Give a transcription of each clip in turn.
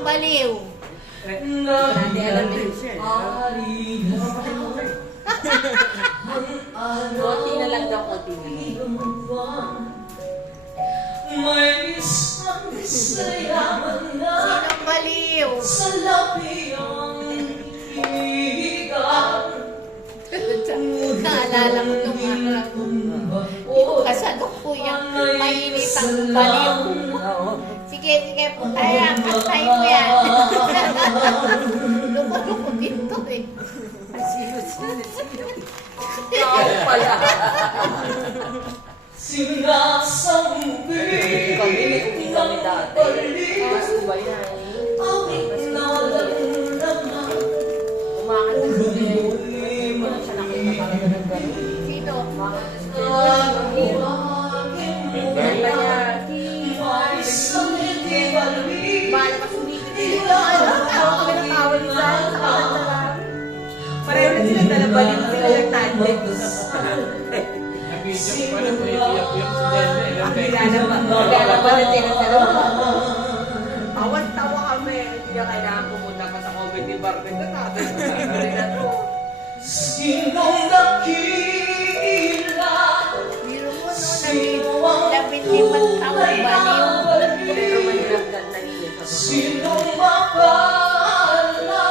baliw. Hindi alam din siya. Konti na lang daw, konti na lang. May isang sayaman na Sinong baliw? sa labi ang hihigan. Naalala ko nung araw. Kasadok po yung mainit ang baliw. Sige, sige po tayo. Kantay mo yan. Luko-luko dito eh. Ikaw pala. Sinasabi Kami dati. Gusto ba yan? awit na damdaman. Umakanta sila. Hindi mo na siya nakita talaga ng gano'n. Sino? Umakanta sila. Kanta niya. May isang hindi balik. Bahala ka sumipit. Tawa kami ng tawa ni Zan. Pareho na sila dalabalik sila yung tandem. Nag-video pa na po iyak-iyak si Dende. Kaya ba na tinatalo? Tawan-tawa kami. Hindi na kailangan pumunta pa sa comedy bar. Nagtatapos na to. Sinong nakila? Biro mo no, 15 taong baliw. Pero mahirap ganda niya. Sinong mapala?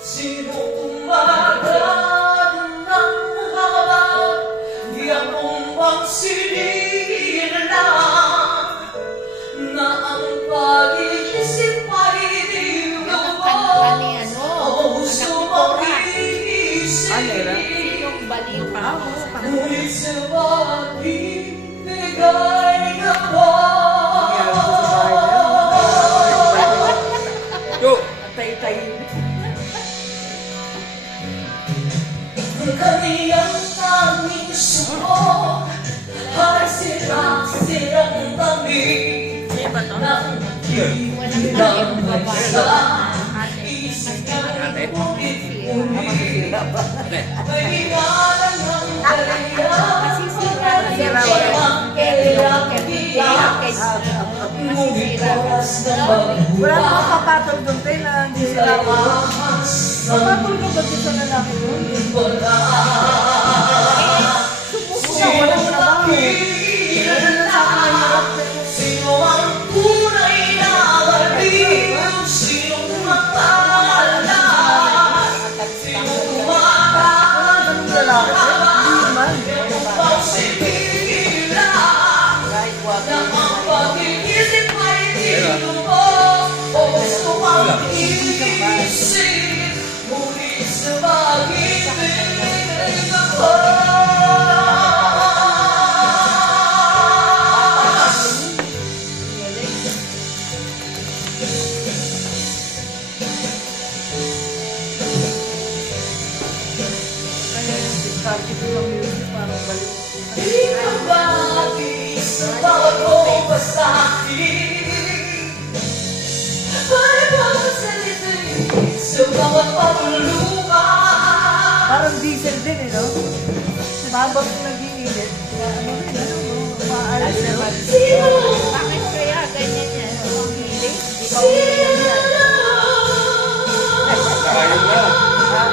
Sinong tumagal ng habang di akong magsinila na ang pag-iisip ay di Kanta ni ano, puso anak ni Cora. mag-iisip. Sinong baliw? Ngunit sa pag-ibigay ka ba? Tay-tay. Ang kaniyang tanging suko ay sirang-sirang tabi ng ilang bansa. Isip ka rin ulit-ulit may iwanan ng kaya ang kailangan ngunit oras na Wala magbuha. akong kapatol doon, tayo na hindi sila ako. Kapatol ka ba dito sa lalaki doon? Sino Sino ang tunay na baliw? Sino mapala? Sino Ganun lalaki. Hindi naman. pagsisigila? Na ang pag-iisip ay di lubos o sumang isip ngunit sa pag-ibig ako. Kaya discard ko yung music, parang balik. Di ka bagay sa bawat oras sa akin. Para bang salita'y sa bawat paglukan. Parang diesel din eh, no? Habang nag-iinit. Kaya ano rin, ano, maalis naman. Sino? Bakit kaya ganyan yan? Ang hilig?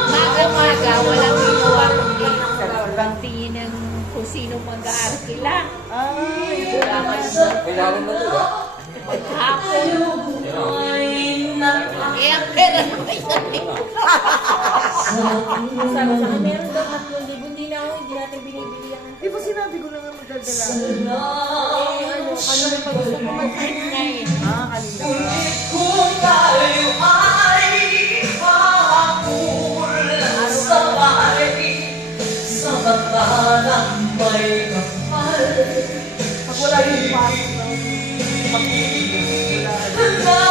Maga-maga, walang ginawa kundi ang tingin ng kung sino mag-aarkila. Ay, Wala ka Kailangan na ito ba? maghapon. Eh, ang pera na may sabi ko. Sabi sa akin, meron daw 3,000. Hindi na ako, hindi natin binibili yan. di ba sinabi ko na nga magdadala? Ano na pag gusto ko mag-sign? Kanina ba? Kung tayo ay hahakul sabay sa mata ng may kapal. Pag wala yung pasok ng pag-ibig, wala.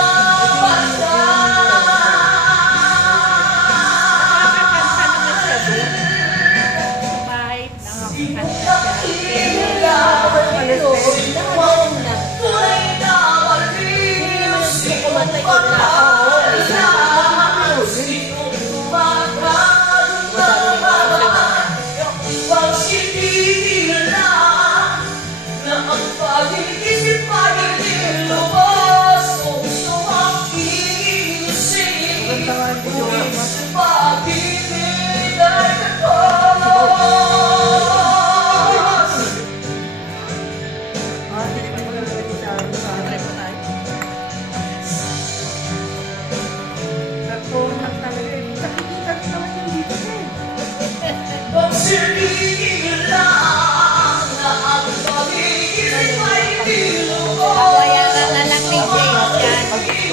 Nakakanta naman siya doon. Sa bahay, nakakanta Pag-iisip, pag-iilubos, kung sumang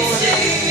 Stay